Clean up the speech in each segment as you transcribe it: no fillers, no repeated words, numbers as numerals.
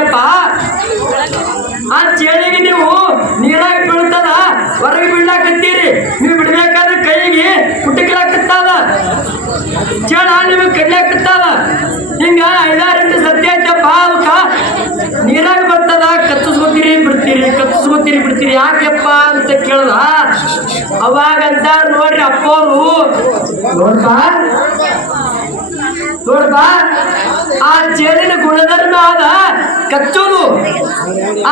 ಅಪ್ಪ ಆ ಚೇಳಿಗೆ ನೀವು ನೀರಾಗಿ ಬೀಳ್ತದ ಹೊರಗೆ ಬೀಳಾಕತ್ತೀರಿ ನೀವು ಬಿಡ್ಬೇಕಾದ್ರೆ ಕೈಗೆ ಕುಟಕಲಾಕತ್ತಾವ ಚೇಳ ನಿಮಗೆ ಕಡ್ಲಾಕತ್ತಾವ ಹಿಂಗ 5-6 ಸತ್ಯ ಐತಪ್ಪ ಅವಕ್ಕ ನೀರಾಗಿ ಬರ್ತದ ಕತ್ತಿಸ್ಕೊತೀರಿ ಬಿಡ್ತೀರಿ ಯಾಕೆಪ್ಪ ಅಂತ ಕೇಳ್ದ ಅವಾಗ ಅಂತಾರ ನೋಡ್ರಿ ಅಪ್ಪವರು ನೋಡ್ಬಾ ಆ ಚೇಳಿನ ಗುಣಧರ್ಮ ಆದ ಕಚ್ಚೋದು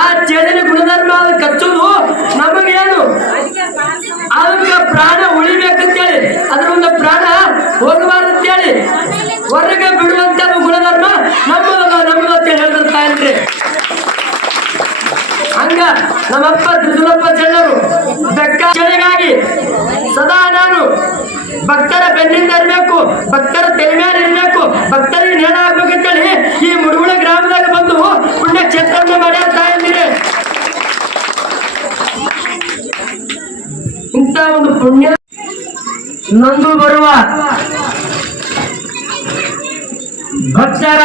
ಆ ಚೇಳಿನ ಗುಣಧರ್ಮ ಆದ ಕಚ್ಚೋದು ನಮಗೇನು ಅದಕ್ಕೆ ಪ್ರಾಣ ಉಳಿಬೇಕಂತೇಳಿ ಅದ್ರ ಒಂದು ಪ್ರಾಣ ಹೋಗಬಾರ್ದಂತೇಳಿ ಹೊರಗೆ ಬಿಡುವಂತ ಗುಣಧರ್ಮ ನಮ್ಮದು ಅಂತ ಹೇಳ್ತಾ ಇಲ್ರಿ ಹಂಗ ನಮ್ಮಪ್ಪ ತ್ರಿಶೂಲಪ್ಪ ಚೆನ್ನರು ಬೆಕ್ಕ ಚಳಿಗಾಗಿ ಸದಾ ನಾನು ಭಕ್ತರ ಬೆನ್ನಿಂದ ಇರಬೇಕು ಭಕ್ತರ ತಲೆ ಮೇಲೆ ಇರಬೇಕು ಭಕ್ತರಿಗೆ ನೇಣ ಆಗ್ಬೇಕಂತೇಳಿ ಈ ಮುಡುಗುಳ ಗ್ರಾಮದಾಗ ಬಂದು ಪುಣ್ಯ ಕ್ಷೇತ್ರವನ್ನು ಮಾಡ್ತಾ ಇದ್ದೀರಿ ಇಂಥ ಒಂದು ಪುಣ್ಯ ನೊಂದು ಬರುವ ಭಕ್ತರ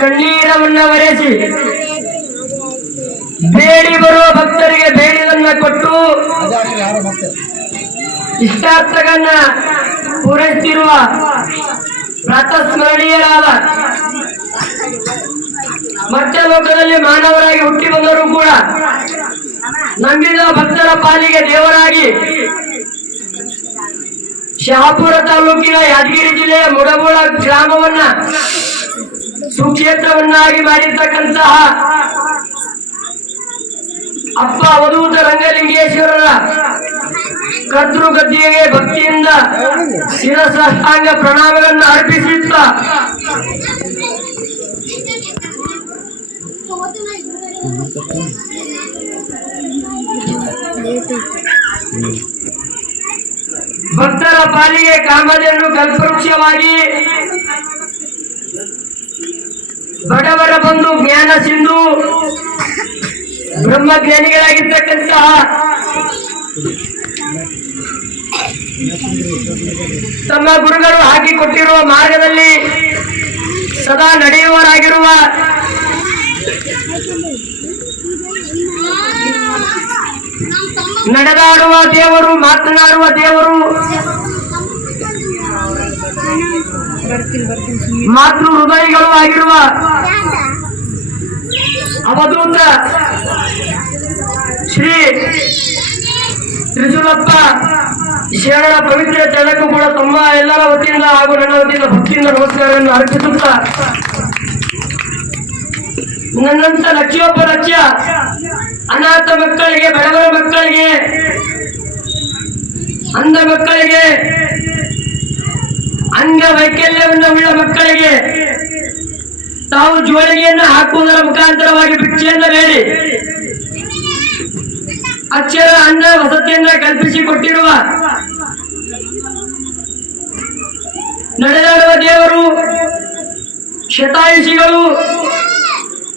ಕಣ್ಣೀರವನ್ನ ಒರೆಸಿ ಬೇಡಿ ಬರುವ ಭಕ್ತರಿಗೆ ಬೇಡಿದನ್ನ ಕೊಟ್ಟು ಇಷ್ಟಾರ್ಥಗಳನ್ನ ಪೂರೈಸುತ್ತಿರುವ ಪ್ರಾತಸ್ಮರಣೀಯರಾದ ಮತ್ತೆ ಲೋಕದಲ್ಲಿ ಮಾನವರಾಗಿ ಹುಟ್ಟಿ ಬಂದರೂ ಕೂಡ ನಂಬಿದ ಭಕ್ತರ ಪಾಲಿಗೆ ದೇವರಾಗಿ ಶಹಾಪುರ ತಾಲೂಕಿನ ಯಾದಗಿರಿ ಜಿಲ್ಲೆಯ ಮುಡಗೋಳ ಗ್ರಾಮವನ್ನ ಸುಕ್ಷೇತ್ರವನ್ನಾಗಿ ಮಾಡಿರ್ತಕ್ಕಂತಹ ಅಪ್ಪ ಅವಧೂತ ರಂಗಲಿಂಗೇಶ್ವರರ ಕರ್ತೃ ಗದ್ದಿಗೆ ಭಕ್ತಿಯಿಂದ ಶಿರಸಾಷ್ಟಾಂಗ ಪ್ರಣಾಮಗಳನ್ನು ಅರ್ಪಿಸುತ್ತ ಭಕ್ತರ ಪಾಲಿಗೆ ಕಾಮಧೇನು ಕಲ್ಪವೃಕ್ಷವಾಗಿ ಬಡವರ ಬಂಧು ಜ್ಞಾನ ಸಿಂಧು ಬ್ರಹ್ಮಜ್ಞಾನಿಗಳಾಗಿರ್ತಕ್ಕಂತಹ ತಮ್ಮ ಗುರುಗಳು ಹಾಕಿಕೊಟ್ಟಿರುವ ಮಾರ್ಗದಲ್ಲಿ ಸದಾ ನಡೆಯುವವರಾಗಿರುವ ನಡೆದಾಡುವ ದೇವರು ಮಾತನಾಡುವ ದೇವರು ಮಾತೃ ಹೃದಯಗಳು ಆಗಿರುವ ಅವಧೂತ ಶ್ರೀ ತ್ರಿಶೂಲಪ್ಪ ಶರಣರ ಪವಿತ್ರ ಚರಣಕ್ಕೂ ಕೂಡ ತಮ್ಮ ಎಲ್ಲರ ವತಿಯಿಂದ ಹಾಗೂ ನನ್ನ ವತಿಯಿಂದ ಭಕ್ತಿಯಿಂದ ನಮಸ್ಕಾರವನ್ನು ಅರ್ಪಿಸುತ್ತ ನನ್ನಂತ ಲಕ್ಷೋಪ ಲಕ್ಷ ಅನಾಥ ಮಕ್ಕಳಿಗೆ ಬಡವರ ಮಕ್ಕಳಿಗೆ ಅಂಧ ಮಕ್ಕಳಿಗೆ ಅಂಗವೈಕಲ್ಯವನ್ನು ಉಳ್ಳ ಮಕ್ಕಳಿಗೆ ತಾವು ಜೋಳಿಗೆಯನ್ನು ಹಾಕುವುದರ ಮುಖಾಂತರವಾಗಿ ಭಿಕ್ಷೆಯನ್ನು ಬೇಡಿ ಅಕ್ಷರ ಅನ್ನ ವಸತಿಯನ್ನ ಕಲ್ಪಿಸಿಕೊಟ್ಟಿರುವ ನಡೆದಾಡುವ ದೇವರು ಶತಾಯುಷಿಗಳು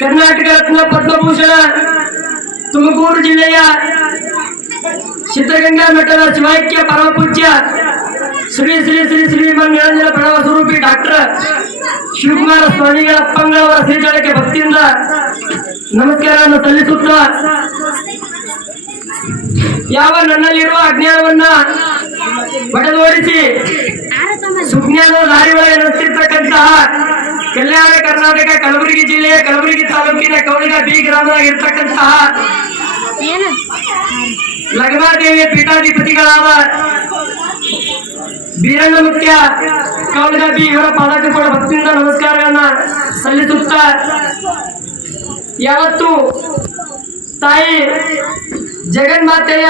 ಕರ್ನಾಟಕ ರತ್ನ ಪದ್ಮಭೂಷಣ ತುಮಕೂರು ಜಿಲ್ಲೆಯ ಸಿದ್ಧಗಂಗಾ ಮಠದ ಶಿವೈಕ್ಯ ಪರಮಪೂಜ್ಯ ಶ್ರೀ ಶ್ರೀ ಶ್ರೀ ಶ್ರೀಮನ್ ನಿರಂಜನ ಪ್ರಣವ ಸ್ವರೂಪಿ ಡಾಕ್ಟರ್ ಶಿವಕುಮಾರ ಸ್ವಾಮಿಗಳ ಅಪ್ಪಂಗಳವರ ಶ್ರೀಚರಣಕ್ಕೆ ಭಕ್ತಿಯಿಂದ ನಮಸ್ಕಾರವನ್ನು ಸಲ್ಲಿಸುತ್ತ ಯಾವ ನನ್ನಲ್ಲಿರುವ ಅಜ್ಞಾನವನ್ನ ಬಡದೋಡಿಸಿ ಸುಜ್ಞಾನದ ದಾರಿ ಒಳಗೆ ನಡೆಸಿರ್ತಕ್ಕಂತಹ ಕಲ್ಯಾಣ ಕರ್ನಾಟಕ ಕಲಬುರಗಿ ಜಿಲ್ಲೆಯ ಕಲಬುರಗಿ ತಾಲೂಕಿನ ಕೌಳಿಗ ಬಿ ಗ್ರಾಮದಾಗ ಇರ್ತಕ್ಕಂತಹ ಲಗಮಾದೇವಿಯ ಪೀಠಾಧಿಪತಿಗಳಾದ ಬೀರಣ್ಣ ಮುಖ್ಯ ಕೌಳಿಗ ಬಿ ಇವರ ಪಾದಕ್ಕೆ ಕೂಡ ಭಕ್ತಿಯಿಂದ ನಮಸ್ಕಾರಗಳನ್ನ ಸಲ್ಲಿಸುತ್ತ ಯಾವತ್ತು ತಾಯಿ ಜಗನ್ಮಾತೆಯ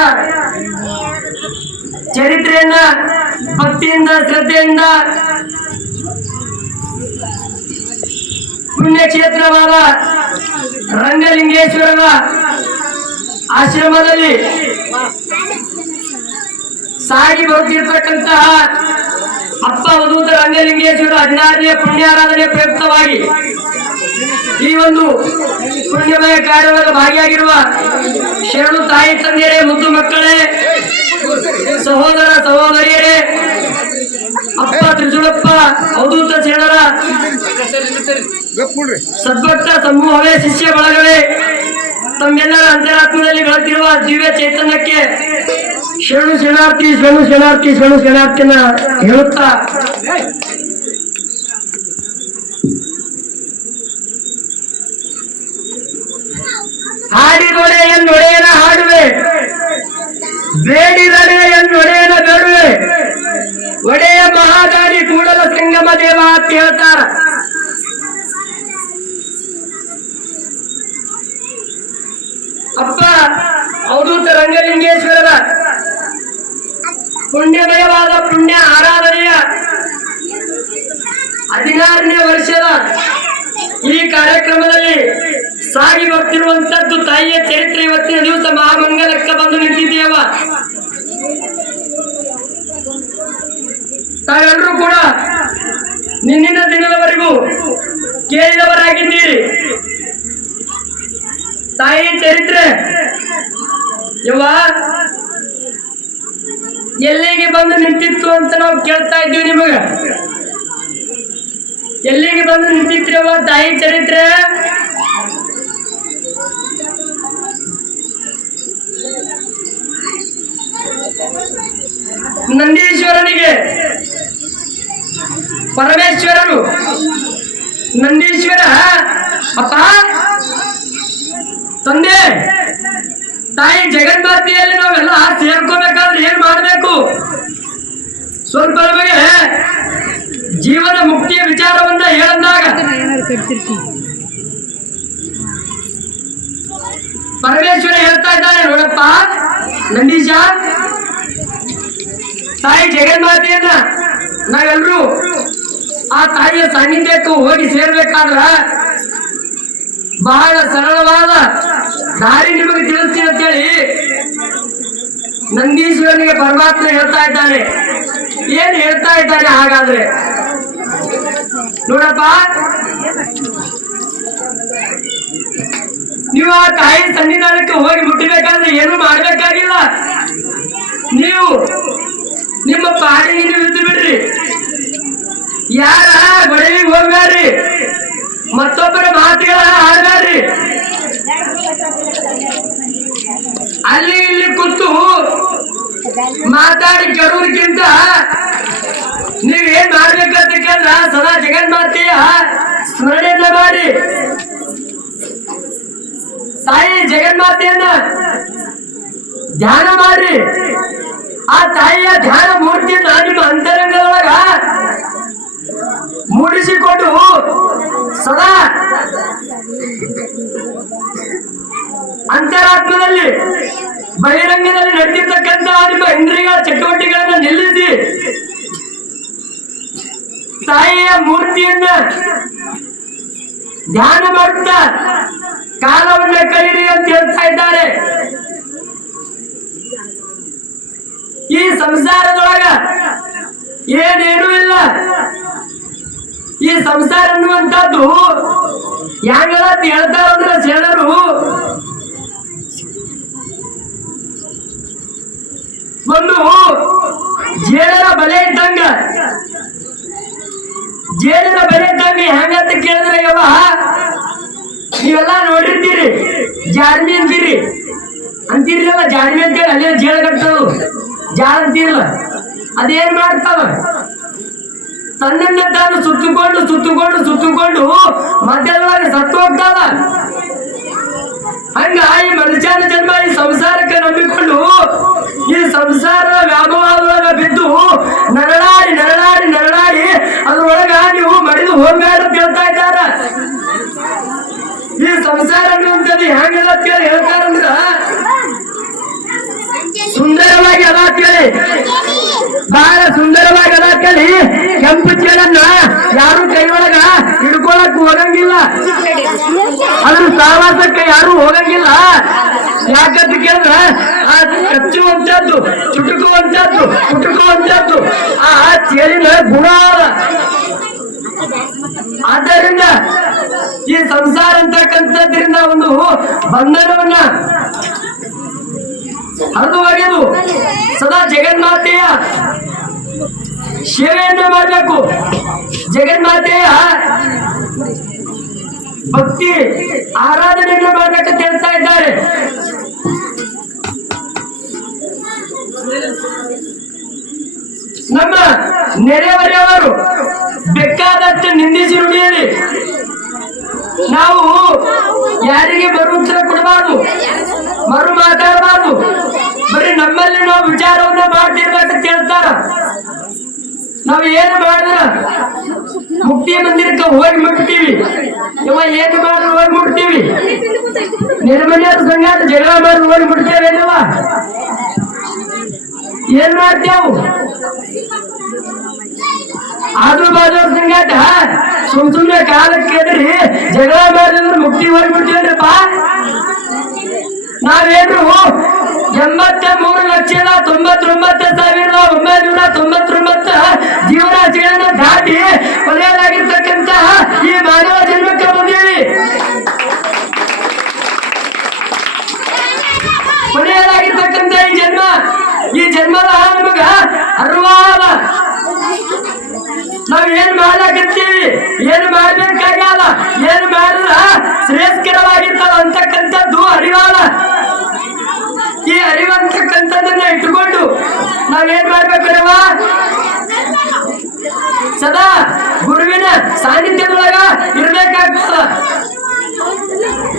ಚರಿತ್ರೆಯನ್ನ ಭಕ್ತಿಯಿಂದ ಶ್ರದ್ಧೆಯಿಂದ ಪುಣ್ಯಕ್ಷೇತ್ರವಾದ ರಂಗಲಿಂಗೇಶ್ವರನ ಆಶ್ರಮದಲ್ಲಿ ಸಾಗಿ ಬರುತ್ತಿರ್ತಕ್ಕಂತಹ ಅಪ್ಪ ಅವಧೂತ ರಂಗಲಿಂಗೇಶ್ವರ 16ನೇ ಪುಣ್ಯಾರಾಧನೆ ಪ್ರಯುಕ್ತವಾಗಿ ಈ ಒಂದು ಪುಣ್ಯಮಯ ಕಾರ್ಯದಲ್ಲಿ ಭಾಗಿಯಾಗಿರುವ ಶರಣು ತಾಯಿ ತಂದೆಯರೇ, ಮುದ್ದು ಮಕ್ಕಳೇ, ಸಹೋದರ ಸಹೋದರಿಯರೇ, ಅಪ್ಪ ತ್ರಿಜುಳಪ್ಪ ಅವಧೂತ ಸೇನರ ಸದ್ಭಕ್ತ ಸಮೂಹವೇ ಶಿಷ್ಯ ಬಳಗವೇ ತಮ್ಮೆಲ್ಲರ ಅಂತರಾತ್ಮದಲ್ಲಿ ಬೆಳೆದಿರುವ ದಿವ್ಯ ಚೈತನ್ಯಕ್ಕೆ ಶರಣು ಶರಣಾರ್ಥಿ ಶರಣು ಶರಣಾರ್ಥಿ ಶರಣು ಶರಣಾರ್ಥಿನ ಹೇಳುತ್ತಾ ಹಾಡಿದೊಡೆ ಎನ್ನೊಡೆಯನ ಹಾಡುವೆ, ಬೇಡಿದಡೆ ಎನ್ನೊಡೆಯನ ಬೇಡುವೆ, ಒಡೆಯ ಮಹಾದಾರಿ ಕೂಡಲ ಸಂಗಮ ದೇವ ಅಂತ ಹೇಳ್ತಾರ. ಅಪ್ಪ ಅವಧೂತ ರಂಗಲಿಂಗೇಶ್ವರರ ಪುಣ್ಯಮಯವಾದ ಪುಣ್ಯ ಆರಾಧನೆಯ 16ನೇ ವರ್ಷದ ಈ ಕಾರ್ಯಕ್ರಮದಲ್ಲಿ ಸಾಗಿ ಬರ್ತಿರುವಂತದ್ದು ತಾಯಿಯ ಚರಿತ್ರೆ. ಇವತ್ತಿನ ದಿವಸ ಮಹಾಮಂಗಲಕ್ಕೆ ಬಂದು ನಿಂತಿದ್ದೇವ. ತಾವೆಲ್ಲರೂ ಕೂಡ ನಿನ್ನಿನ ದಿನದವರೆಗೂ ಕೇಳಿದವರಾಗಿದ್ದೀರಿ. ತಾಯಿ ಚರಿತ್ರೆ ಯವ್ವ ಎಲ್ಲಿಗೆ ಬಂದು ನಿಂತಿತ್ತು ಅಂತ ನಾವು ಕೇಳ್ತಾ ಇದ್ದೀವಿ. ನಿಮಗ ಎಲ್ಲಿಗೆ ಬಂದು ನಿಂತಿತ್ರಿ ಅವ್ವ ತಾಯಿ ಚರಿತ್ರೆ? ನಂದೀಶ್ವರನಿಗೆ ಪರಮೇಶ್ವರನು ನಂದೀಶ್ವರ ಅಪ್ಪ ತಂದೆ ತಾಯಿ ಜಗನ್ಮಾತೆಯಲ್ಲಿ ನಾವೆಲ್ಲ ಸೇರ್ಕೋಬೇಕಾದ್ರೆ ಏನ್ ಮಾಡ್ಬೇಕು? ಸ್ವಲ್ಪ ನಮಗೆ ಜೀವನ ಮುಕ್ತಿಯ ವಿಚಾರವನ್ನ ಹೇಳಂದಾಗ ಪರಮೇಶ್ವರ ಹೇಳ್ತಾ ಇದ್ದಾನೆ, ನೋಡಪ್ಪ ನಂದೀಶ, ತಾಯಿ ಜಗನ್ಮಾತೆಯನ್ನ ನಾವೆಲ್ಲರೂ ಆ ತಾಯಿಯ ಸಾನ್ನಿಧ್ಯಕ್ಕೂ ಹೋಗಿ ಸೇರ್ಬೇಕಾದ್ರ ಬಹಳ ಸರಳವಾದ ದಾರಿ ನಿಮಗೆ ತಿಳಿಸ್ತೀನಿ ಅಂತೇಳಿ ನಂದೀಶ್ವರನಿಗೆ ಪರಮಾತ್ಮ ಹೇಳ್ತಾ ಇದ್ದಾನೆ. ಏನ್ ಹೇಳ್ತಾ ಇದ್ದಾನೆ ಹಾಗಾದ್ರೆ ನೋಡಪ್ಪ, ನೀವು ಆ ತಾಯಿ ಸನ್ನಿಧಾನಕ್ಕೆ ಹೋಗಿ ಮುಟ್ಟಬೇಕಾದ್ರೆ ಏನು ಮಾಡ್ಬೇಕಾಗಿಲ್ಲ. ನೀವು ನಿಮ್ಮ ಪಾಡಿಗೆ ನೀವು ಇದ್ದು ಬಿಡ್ರಿ, ಯಾರ ಬಡವಿಗೆ ಹೋಗ್ಬ್ಯಾಡ್ರಿ, ಮತ್ತೊಬ್ಬರ ಮಾತುಗಳ ಆಡ್ಬ್ಯಾಡ್ರಿ. ಅಲ್ಲಿ ಇಲ್ಲಿ ಕೂತು ಮಾತಾಡಿ ಕೆಡುವುದಕ್ಕಿಂತ ನೀವೇನ್ ಮಾಡ್ಬೇಕಂತಕ್ಕಂದ್ರ ಸದಾ ಜಗನ್ಮಾತೆಯ ಸ್ಮರಣೆಯನ್ನ ಮಾಡಿ ತಾಯಿ ಜಗನ್ಮಾತೆಯನ್ನ ಧ್ಯಾನ ಮಾಡಿ ಆ ತಾಯಿಯ ಧ್ಯಾನ ಮೂರ್ತಿಯನ್ನ ನಿಮ್ಮ ಅಂತರಂಗದೊಳಗ ಮೂಡಿಸಿಕೊಂಡು ಸದಾ ಅಂತರಾತ್ಮದಲ್ಲಿ ಬಹಿರಂಗದಲ್ಲಿ ನಡೆದಿರ್ತಕ್ಕಂಥ ನಿಮ್ಮ ಇಂದ್ರಿಯಗಳ ಚಟುವಟಿಕೆಗಳನ್ನ ನಿಲ್ಲಿಸಿ ತಾಯಿಯ ಮೂರ್ತಿಯನ್ನ ಧ್ಯಾನ ಮಾಡುತ್ತಾ ಕಾಲವನ್ನ ಕೈರಿ ಅಂತ ಹೇಳ್ತಾ ಇದ್ದಾರೆ. ಈ ಸಂಸಾರದೊಳಗ ಏನೇನೂ ಇಲ್ಲ. ಈ ಸಂಸಾರ ಅನ್ನುವಂಥದ್ದು ಹೆಂಗಂತ ಹೇಳ್ತಾರಂದ್ರ ಶರಣರು, ಒಂದು ಜೇಡರ ಬಲೆ ಇದ್ದಂಗ. ಜೇಡರ ಬಲೆ ಇದ್ದಂಗ ಹೆಂಗಂತ ಕೇಳಿದ್ರೆ ಯವ್ವ ನೀವೆಲ್ಲ ನೋಡಿರ್ತೀರಿ, ಜಾಡ್ಮಿ ಅಂತೀರಿ ಅಂತೀರಿಲ್ಲ, ಜಾಡ್ಮಿ ಅಂತೇಳಿ ಅಲ್ಲೇ ಜೇಡ ಕಟ್ಟೋದು ಜಾಡ್ ಅಂತೀರಲ್ಲ, ಅದೇನ್ ಮಾಡ್ತಾವ? ತನ್ನನ್ನ ತಾನು ಸುತ್ತುಕೊಂಡು ಸುತ್ತುಕೊಂಡು ಸುತ್ತುಕೊಂಡು ಮಧ್ಯದೊಳಗೆ ಸತ್ತು ಹೋಗ್ತಾವ. ಹಂಗ ಈ ಮನುಷ್ಯನ ಜನ್ಮ ಈ ಸಂಸಾರಕ್ಕೆ ನಂಬಿಕೊಂಡು ಈ ಸಂಸಾರ ವ್ಯಾಮೋಹದೊಳಗ ಬಿದ್ದು ನರಳಾಡಿ ನರಳಾಡಿ ನರಳಾಡಿ ಅದ್ರೊಳಗ ನೀವು ಮಡಿದು ಹೋಗ್ಬೇಡ ಅಂತ ಹೇಳ್ತಾ ಇದ್ದಾರ. ಈ ಸಂಸಾರ ಅನ್ನುವಂಥದ್ದು ಹೆಂಗಿಲ್ಲ ಅಂತ ಹೇಳಿ ಹೇಳ್ತಾರಂದ್ರ ಸುಂದರವಾಗಿ ಅದ ಅಂತೇಳಿ, ಬಹಳ ಸುಂದರವಾಗಿ ಅದ ಅಂತೇಳಿ ಕೆಂಪು ಚೇಳನ್ನ ಯಾರು ಕೈಯೊಳಗ ಹಿಡ್ಕೊಳಕ್ ಹೋಗಂಗಿಲ್ಲ, ಅದ್ರ ಸಹವಾಸಕ್ಕೆ ಯಾರು ಹೋಗಂಗಿಲ್ಲ. ಯಾಕಂತ ಕೇಳಿದ್ರ ಆ ಕಚ್ಚುವಂತದ್ದು ಚುಟುಕುವಂತದ್ದು ಕುಟುಕುವಂತದ್ದು ಆ ಚೇಳಿನ ಗುಣ. ಆದ್ದರಿಂದ ಈ ಸಂಸಾರ ಅಂತಕ್ಕಂಥದ್ರಿಂದ ಒಂದು ಬಂಧನವನ್ನ ಹರಿದು ಒಗೆದು ಸದಾ ಜಗನ್ಮಾತೆಯ ಸೇವೆಯನ್ನು ಮಾಡಬೇಕು. ಜಗನ್ಮಾತೆಯ ಭಕ್ತಿ ಆರಾಧನೆಯನ್ನು ಮಾಡಬೇಕಂತ ಹೇಳ್ತಾ ಇದ್ದಾರೆ. ನಮ್ಮ ನೆರೆಹೊರೆಯವರು ಬೇಕಾದಷ್ಟು ನಿಂದಿಸಿ ನುಡಿಯಲಿ. ನಾವು ಯಾರಿಗೆ ಮರು ಉತ್ತರ ಕೊಡಬಾರ್ದು, ಮರು ಮಾತಾಡಬಾರ್ದು. ಬರೀ ನಮ್ಮಲ್ಲಿ ನಾವು ವಿಚಾರವನ್ನ ಮಾಡ್ತಿರ್ಬೇಕಂತ ಹೇಳ್ತಾರ. ನಾವು ಏನು ಮಾಡಿದ್ರ ಮುಕ್ತಿ ಮಂದಿರಕ್ಕೆ ಹೋಗಿ ಮುಟ್ತೀವಿ, ಇವ ಏನು ಮಾಡಿದ್ರು ಹೋಗಿ ಮುಟ್ತೀವಿ. ನಿರ್ಮಲ್ಯರ ಸಂಗಾಟ ಜಗಳ ಮಾಡಿ ಹೋಗಿ ಮುಟ್ತೇವೆ ಇಲ್ಲವ? ಏನ್ ಮಾಡ್ತೇವು? ಆಜು ಬಾಜು ಸಂಗಾಟ ಸುಮ್ನೆ ಕಾಲಕ್ಕೆ ಎದ್ರಿ ಜಗಳ ಮಾಡಿದ್ರೆ ಮುಕ್ತಿ ಹೋಗಿ ಬಿಡ್ತೀವ್ರಪ್ಪ. ನಾವೇನು 83,99,999 ಜೀವರಾಶಿಗಳನ್ನ ದಾಟಿ ಕೊನೆಯದಾಗಿರ್ತಕ್ಕಂಥ ಈ ಮಾನವ ಜನ್ಮಕ್ಕೆ ಬಂದೀವಿ. ಕೊನೆಯದಾಗಿರ್ತಕ್ಕಂಥ ಈ ಜನ್ಮದ ನಮಗ ಅರ್ವಾದ. ನಾವ್ ಏನ್ ಮಾಡಕತ್ತೀವಿ, ಏನ್ ಮಾಡ್ಬೇಕಾಗಲ್ಲ, ಏನ್ ಮಾಡಿದ್ರ ಶ್ರೇಷ್ಠಕರವಾಗಿರ್ತದ ಅಂತಕ್ಕಂಥದ್ದು ಅರಿವಾದ. ಈ ಅರಿವಂತಕ್ಕಂಥದ್ದನ್ನ ಇಟ್ಟುಕೊಂಡು ನಾವೇನ್ ಮಾಡ್ಬೇಕವ? ಸದಾ ಗುರುವಿನ ಸಾನ್ನಿಧ್ಯದೊಳಗ ಇರ್ಬೇಕಾಗ್ತದ.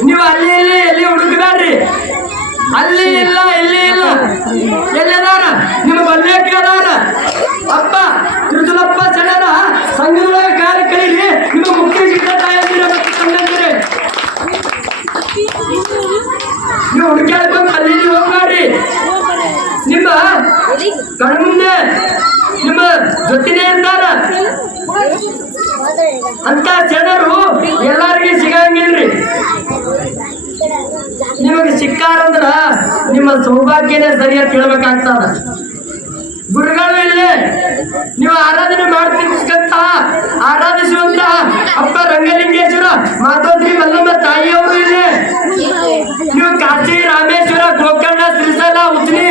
ನೀವು ಅಲ್ಲಿ ಇಲ್ಲಿ ಎಲ್ಲಿ ಹುಡುಕಬೇಡ್ರಿ. ಅಲ್ಲಿ ಇಲ್ಲ, ಇಲ್ಲಿ ಇಲ್ಲ, ಎಲ್ಲದಾರ ನಿಮ್ಮ ಬಲ್ಲೇಕದಾರ ಅಪ್ಪ ತಿರುಚಲಪ್ಪ ಚಡರ ಸಂಘದೊಳಗ ಕಾಲ ಕಳೀರಿ. ನಿಮ್ಮ ಮುಖ್ಯ ಸಂಗಂದ್ರೆ ನೀವು ಹುಡುಕಾಡ್ಕೊಂಡು ಅಲ್ಲಿ ಹೋಗ್ಬೇಡ್ರಿ. ನಿಮ್ಮ ಕಣ್ಮುಂದೆ ನಿಮ್ಮ ಜೊತೆನೇ ಇರ್ತಾರ ಅಂತ ಜನರು ಎಲ್ಲಾರಿಗೆ ಸಿಗಂಗಿಲ್ರಿ. ನಿಮಗೆ ಸಿಕ್ಕಾರಂದ್ರ ನಿಮ್ಮ ಸೌಭಾಗ್ಯನೇ ಸರಿಯಾಗಿ ತಿಳ್ಬೇಕಾಗ್ತದ. ಗುರುಗಳು ಇಲ್ಲೇ ನೀವು ಆರಾಧನೆ ಮಾಡ್ತಿರ್ತಕ್ಕಂತ ಆರಾಧಿಸುವಂತ ಅಪ್ಪ ರಂಗಲಿಂಗೇಶ್ವರ ಮಾತೋಶ್ರೀ ಮಲ್ಲಮ್ಮ ತಾಯಿಯವರು ಇಲ್ಲೇ. ನೀವು ಕಾಶಿ ರಾಮೇಶ್ವರ ಗೋಕರ್ಣ ಶ್ರೀಶೈಲ ಉಜ್ನಿ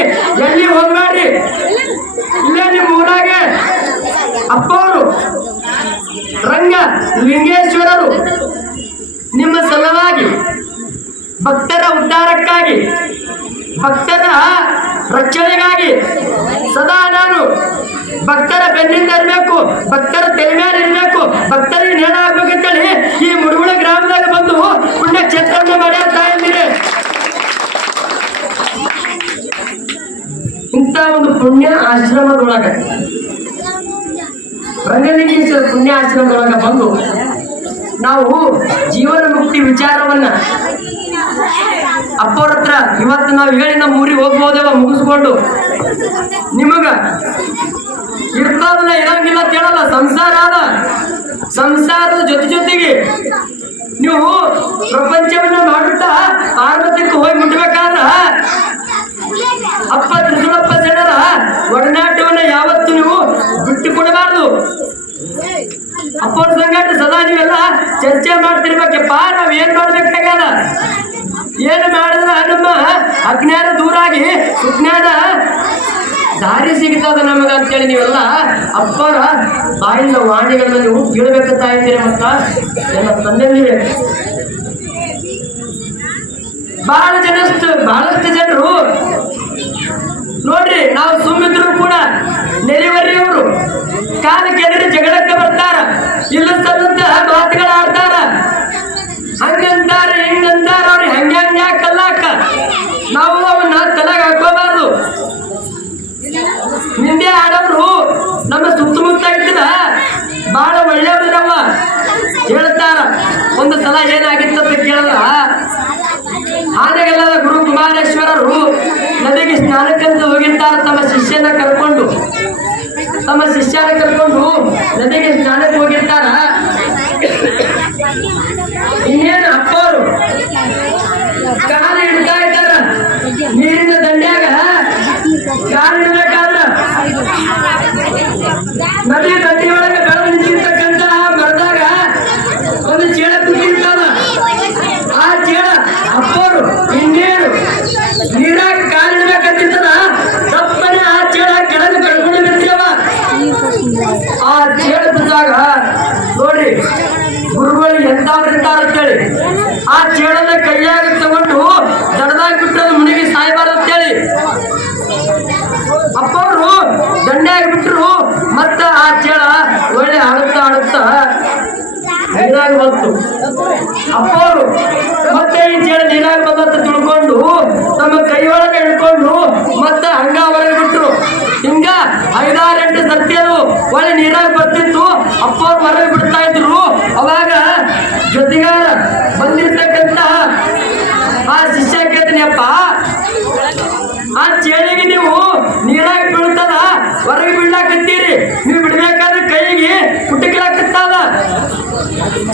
ಎಲ್ಲಿ ಹೋಗ್ಬೇಡಿ. ಇಲ್ಲೇ ನಿಮ್ಮ ಊರಾಗೆ ಅಪ್ಪವರು ರಂಗ ಲಿಂಗೇಶ್ವರರು ನಿಮ್ಮ ಸಲುವಾಗಿ ಭಕ್ತರ ಉದ್ಧಾರಕ್ಕಾಗಿ, ಭಕ್ತರ ರಕ್ಷಣೆಗಾಗಿ ಸದಾ ನಾನು ಭಕ್ತರ ಬೆನ್ನಿಂದ ಇರಬೇಕು, ಭಕ್ತರ ತಲೆ ಮೇಲೆ ಇರಬೇಕು, ಭಕ್ತರಿಗೆ ನೇಣ ಆಗ್ಬೇಕಂತೇಳಿ ಈ ಮುಡುಗುಳ ಗ್ರಾಮದಾಗ ಬಂದು ಪುಣ್ಯ ಕ್ಷೇತ್ರವನ್ನು ಮಾಡ್ತಾ ಇದ್ದೀರಿ. ಇಂಥ ಒಂದು ಪುಣ್ಯ ಆಶ್ರಮದೊಳಗ ರಂಗಲಿಂಗೇಶ್ವರ ಪುಣ್ಯ ಆಶ್ರಮದೊಳಗ ಬಂದು ನಾವು ಜೀವನ ಮುಕ್ತಿ ವಿಚಾರವನ್ನ ಅಪ್ಪವ್ರ ಹತ್ರ ಇವತ್ತು ನಾವು ಹೇಳಿ ನಮ್ಮ ಊರಿಗೆ ಹೋಗ್ಬೋದೇವ ಮುಗಿಸ್ಕೊಂಡು. ನಿಮಗ ಇರ್ತಾವಲ್ಲ ಇರಂಗಿಲ್ಲ ಕೇಳಲ್ಲ. ಸಂಸಾರ ಅದ, ಸಂಸಾರದ ಜೊತೆಗೆ ನೀವು ಪ್ರಪಂಚವನ್ನ ಮಾಡುತ್ತಾ ಪಾರ್ವತಕ್ಕೆ ಹೋಗಿ ಮುಟ್ಬೇಕಾದ್ರ ಅಪ್ಪ ತ್ರಿಶೂಲಪ್ಪ ಜನರ ಒಡನಾಟವನ್ನ ಯಾವತ್ತು ನೀವು ಬಿಟ್ಟು ಕೊಡಬಾರ್ದು. ಅಪ್ಪವ್ರ ಸಂಗಾಟ ಸದಾ ನೀವೆಲ್ಲ ಚರ್ಚೆ ಮಾಡ್ತಿರ್ಬೇಕಪ್ಪ. ನಾವ್ ಏನ್ ಮಾಡ್ಬೇಕಾಗಲ್ಲ, ಏನು ಮಾಡಿದ್ರ ನಮ್ಮ ಅಜ್ಞಾನ ದೂರ ಆಗಿ ಸುಜ್ಞಾನ ದಾರಿ ಸಿಗ್ತದ ನಮಗ ಅಂತೇಳಿ ನೀವೆಲ್ಲ ಅಪ್ಪರ ಬಾಯಿಂದ ವಾಣಿಗಳನ್ನ ನೀವು ಕೇಳಬೇಕಂತ ಇದ್ದೀರಿ. ಮತ್ತ ಎಲ್ಲ ತಂದೆ ಬಹಳಷ್ಟು ಜನರು ನೋಡ್ರಿ, ನಾವು ಸುಮ್ಮಿದ್ರು ಕೂಡ ನೆರೆಹೊರೆಯವರು ಕಾಲಕ್ಕೆ ಎದುರು ಜಗಳಕ್ಕೆ ಬರ್ತಾರ, ಇಲ್ಲ ಸದಂತ ಮಾತುಗಳು ಆಡ್ತಾರ. ಹಂಗಂತಾರ ಹಿಂಗಂತಾರ, ಅವ್ರಿಗೆ ಹಂಗ ಕಲ್ಲಾಕ ನಾವು ಅವನ್ನ ತಲೆಗೆ ಹಾಕೋಬಾರ್ದು. ನಿಂದೆ ಆಡೋರು ನಮ್ಮ ಸುತ್ತಮುತ್ತ ಇದ್ದದ ಬಹಳ ಒಳ್ಳೆಯವ್ರವ ಹೇಳ್ತಾರ. ಒಂದು ಸಲ ಏನಾಗಿತ್ತಂತ ಕೇಳಿದ್ರ, ಆನೆಗೆಲ್ಲದ ಗುರು ಕುಮಾರೇಶ್ವರರು ನದಿಗೆ ಸ್ನಾನಕ್ಕಂತ ಹೋಗಿರ್ತಾರ. ತಮ್ಮ ಶಿಷ್ಯನ ಕರ್ಕೊಂಡು ನದಿಗೆ ಸ್ನಾನಕ್ಕೆ ಹೋಗಿರ್ತಾರ. ಇನ್ನೇನು ಅಪ್ಪವರು ಕಾಲು ಇಡ್ತಾ ಇದ್ದಾರ ನೀರಿನ ದಂಡ್ಯಾಗ. ಕಾಲು ಇಡ್ಬೇಕಾದ್ರ ನದಿ ದಂಡಿಯೊಳಗೆ ಬೆಳೆದು ನಿಂತಿರ್ತಕ್ಕಂತ ಮರದಾಗ ಒಂದು ಚೇಳ ಕುಟ್ಟಿರ್ತದ. ಆ ಚೇಳ ಅಪ್ಪವರು ಇನ್ನೇನು ನೀರಾಗ ಕಾಲಿಡ್ಬೇಕಂತಿರ್ತದ. ತಪ್ಪನೆ ಆ ಚೇಳ ಕೆಳಗೆ ಕಳ್ಕೊಂಡು ಬಿಡ್ತೀವ. ಕೂತಾಗ ನೋಡಿ ಗುರುಗಳು ಎಂತಾವ್ರಿರ್ತಾರ ಅಂತೇಳಿ ಆ ಚೇಳನ್ನ ಕೈಯಾಗ ತಗೊಂಡು ದಡದಾಗ ಬಿಟ್ಟದು ಮುನಿಗೆ ಸಾಯ್ಬಾರಂತೇಳಿ ಅಪ್ಪವರು ದಂಡೆಯಾಗಿ ಬಿಟ್ಟರು. ಮತ್ತ ಆ ಚೇಳ ಒಳ್ಳೆ ಆಡುತ್ತಾ ನೀರಾಗ ಬಂತು. ಅಪ್ಪವರು ಮತ್ತೆ ಈ ಚೇಳ ನೀರಾಗ ಬಂದಂತ ತಿಳ್ಕೊಂಡು ತಮ್ಮ ಕೈ ಒಳಗೆ ಹಿಡ್ಕೊಂಡು ಮತ್ತ ಹಂಗ ಹೊರಗೆ ಬಿಟ್ರು. ಹಿಂಗ 5-8 ಸರ್ತಿ ಅದು ಒಳ್ಳೆ ನೀರಾಗ ಬರ್ತಿತ್ತು. ಅಪ್ಪವ್ರು ಹೊರಗೆ ಬಿಡ್ತಾ ಇದ್ರು. ಅವಾಗ ಜೊತೆಗಾರ ಬಂದಿರ್ತಕ್ಕಂತ ಆ ಶಿಷ್ಯ ಕೇಳ್ತೀನಿಯಪ್ಪ, ಆ ಚೇಳಿಗೆ ನೀವು ನೀರಾಗ ಬೀಳ್ತದ ಹೊರಗೆ ಬೀಳಾಕತ್ತೀರಿ, ನೀವು ಬಿಡ್ಬೇಕಾದ್ರೆ ಕೈಗೆ ಕುಟುಕಲಾಕತ್ತಾವ,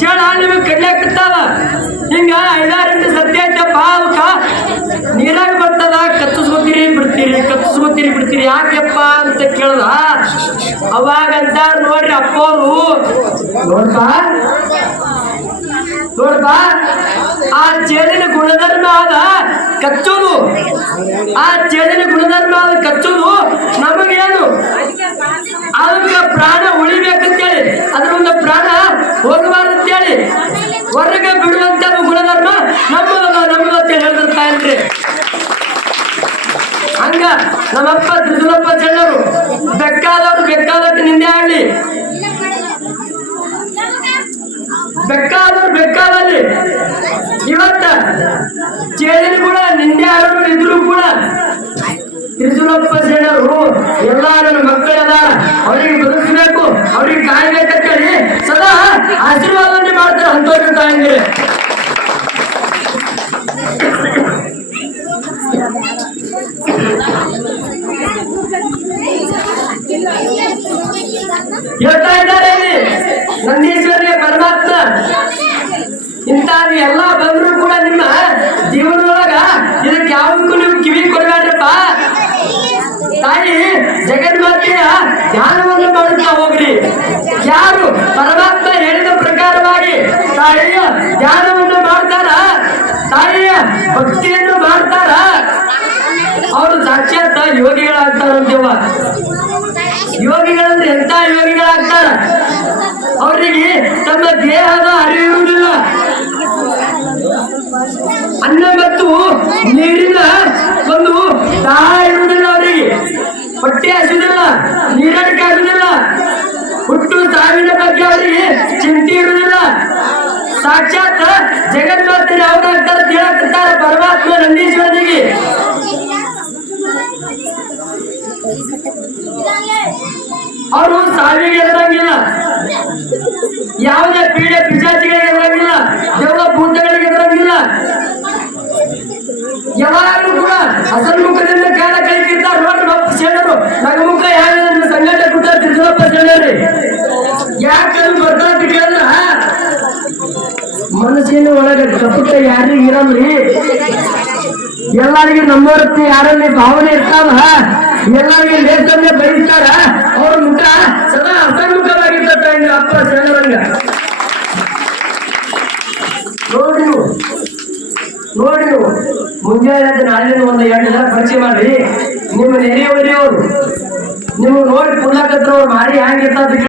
ಚೇಳ ನಿಮಗೆ ಕಡ್ಲಾಕತ್ತಾವ. ಹಿಂಗ 5-8 ಸತ್ಯ ಐತಪ್ಪ. ಅವಕ್ಕ ನೀರಾಗ ಬರ್ತದ, ಕತ್ತಿಸ್ಕೊತೀರಿ ಬಿಡ್ತೀರಿ ಯಾಕೆಪ್ಪ ಅಂತ ಕೇಳ್ದ. ಅವಾಗ ಅಂತಾರ ನೋಡ್ರಿ ಅಪ್ಪವರು, ನೋಡ್ಬಾ ಆ ಚೇಳಿನ ಗುಣಧರ್ಮ ಆದ ಕಚ್ಚೋದು, ಆ ಚೇಳಿನ ಗುಣಧರ್ಮ ಆದ ಕಚ್ಚೋದು ನಮಗೇನು, ಅದಕ್ಕೆ ಪ್ರಾಣ ಉಳಿಬೇಕಂತೇಳಿ, ಅದ್ರ ಒಂದು ಪ್ರಾಣ ಹೋಗಬಾರಂತೇಳಿ ಹೊರಗೆ ಬಿಡುವಂತ ಗುಣಧರ್ಮ ನಮ್ಮದಂತ ಹೇಳ್ತಿರ್ತಾ ಇಲ್ರಿ. ಹಂಗ ನಮ್ಮಪ್ಪ ತ್ರಿಜುಲಪ್ಪ ಚೆನ್ನರು ಬೇಕಾದವ್ರು ನಿಂದೆ ಆಡ್ಲಿ, ಬೇಕಾದಲ್ಲಿ ಇವತ್ತ ಚೇಳಿನ ಕೂಡ ನಿಂದೆ ಆಡೋರು ಇದ್ರು ಕೂಡ ತ್ರಿಜುಲಪ್ಪ ಶರಣರು ಎಲ್ಲ ನನ್ನ ಮಕ್ಕಳೆಲ್ಲ ಅವ್ರಿಗೆ ಬದುಕಬೇಕು, ಅವ್ರಿಗೆ ಕಾಯ್ಬೇಕಂತೇಳಿ ಸದಾ ಆಶೀರ್ವಾದನೆ ಮಾಡ್ತಾರೆ ಅಂತವ್ರಿಗೆ ತಾಯಂದಿರೆ. ಹೇಳ್ತಾ ಇದ್ದಾರೆ ಇಲ್ಲಿ ನಂದೀಶ್ವರಿಗೆ ಪರಮಾತ್ಮ, ಇಂಥದ್ದು ಎಲ್ಲ ಬಂದ್ರು ಕೂಡ ನಿಮ್ಮ ಜೀವನದೊಳಗ ಇದಕ್ಕೆ ಯಾವುದಕ್ಕೂ ನೀವು ಕಿವಿ ಕೊಡಬೇಡ್ರಪ್ಪ. ತಾಯಿ ಜಗನ್ಮಾತೆಯ ಧ್ಯಾನವನ್ನು ಮಾಡುತ್ತಾ ಹೋಗ್ರಿ. ಯಾರು ಪರಮಾತ್ಮ ಹೇಳಿದ ಪ್ರಕಾರವಾಗಿ ತಾಯಿಯ ಧ್ಯಾನವನ್ನು ಮಾಡ್ತಾರ, ತಾಯಿಯ ಭಕ್ತಿಯನ್ನು ಮಾಡ್ತಾರ, ಅವರು ಸಾಕ್ಷಾತ್ ಯೋಗಿಗಳಾಗ್ತಾರಂತೇವ. ಯೋಗಿಗಳಂದ್ರೆ ಎಂತ ಯೋಗಿಗಳಾಗ್ತಾರ, ಅವರಿಗೆ ತಮ್ಮ ದೇಹದ ಅರಿವಿರುವುದಿಲ್ಲ, ಅನ್ನ ಮತ್ತು ನೀರಿನ ಒಂದು ದಾಹ ಇರುವುದಿಲ್ಲ, ಅವರಿಗೆ ಹೊಟ್ಟೆ ಹಸುವುದಿಲ್ಲ, ನೀರಡಿಕೆ ಆಗುವುದಿಲ್ಲ, ಹುಟ್ಟು ಸಾವಿನ ಬಗ್ಗೆ ಅವರಿಗೆ ಚಿಂತೆ ಇರುವುದಿಲ್ಲ. ಸಾಕ್ಷಾತ್ ಜಗನ್ಮಾತೆ ಅವರಾಗ್ತಾರ ಹೇಳಕ್ತಾರ ಪರಮಾತ್ಮ ನಂದೀಶ್ವರನಿಗೆ. ಅವರು ಸಾವಿಗೆ ಎದುರಂಗಿಲ್ಲ, ಯಾವುದೇ ಪೀಡೆ ಪಿಶಾಚಿಗಳಿಗೆ ಎದುರಂಗಿಲ್ಲ, ದೇವ ಭೂತಗಳಿಗೆ ಎದುರಂಗಿಲ್ಲ. ಯಾವಾಗಲೂ ಕೂಡ ಹಸನ್ಮುಖದಿಂದ ಕಾಲ ಕೈತಿರ್ತಾರೆ. ನೋಡ್ರಿ ಒಬ್ಬ ಶರಣರು ನಗಮುಖ ಯಾವ ಸಂಘಟನೆ ಕೂಡ ತ್ರಿಜುಲಪ್ಪ ಶರಣರಿ ಯಾಕಂದ್ರೆ ಬರ್ತಾರ ಕೇಳಿದ್ರ ಮನಸ್ಸಿನ ಒಳಗೆ ಕಪುಟ ಯಾರಿಗೂ ಇರಲ್ರಿ. ಎಲ್ಲರಿಗೂ ನಮ್ಮವರ್ತಿ ಯಾರಲ್ಲಿ ಭಾವನೆ ಇರ್ತಾವ, ಎಲ್ಲರಿಗೆ ಲೇಸನ್ನೇ ಬಯಸ್ತಾರ. ಅವ್ರ ಮುಖ ಸದಾ ಹಸನ್ಮುಖವಾಗಿರ್ತ ಅಪ್ಪ ಶರಣರಂಗ. ನೋಡಿ ನೀವು ಮುಂಜಾನೆ ನಾಳಿನ ಒಂದು 2 ಜನ ಪರಿಚಯ ಮಾಡ್ರಿ. ನಿಮ್ಮ ನೆರೆಯವರಿಯವರು ನೀವು ನೋಡಿ ಕುಳ್ಳಕತ್ರ ಅವ್ರು ಮಾಡಿ ಹ್ಯಾಂಗಿರ್ತ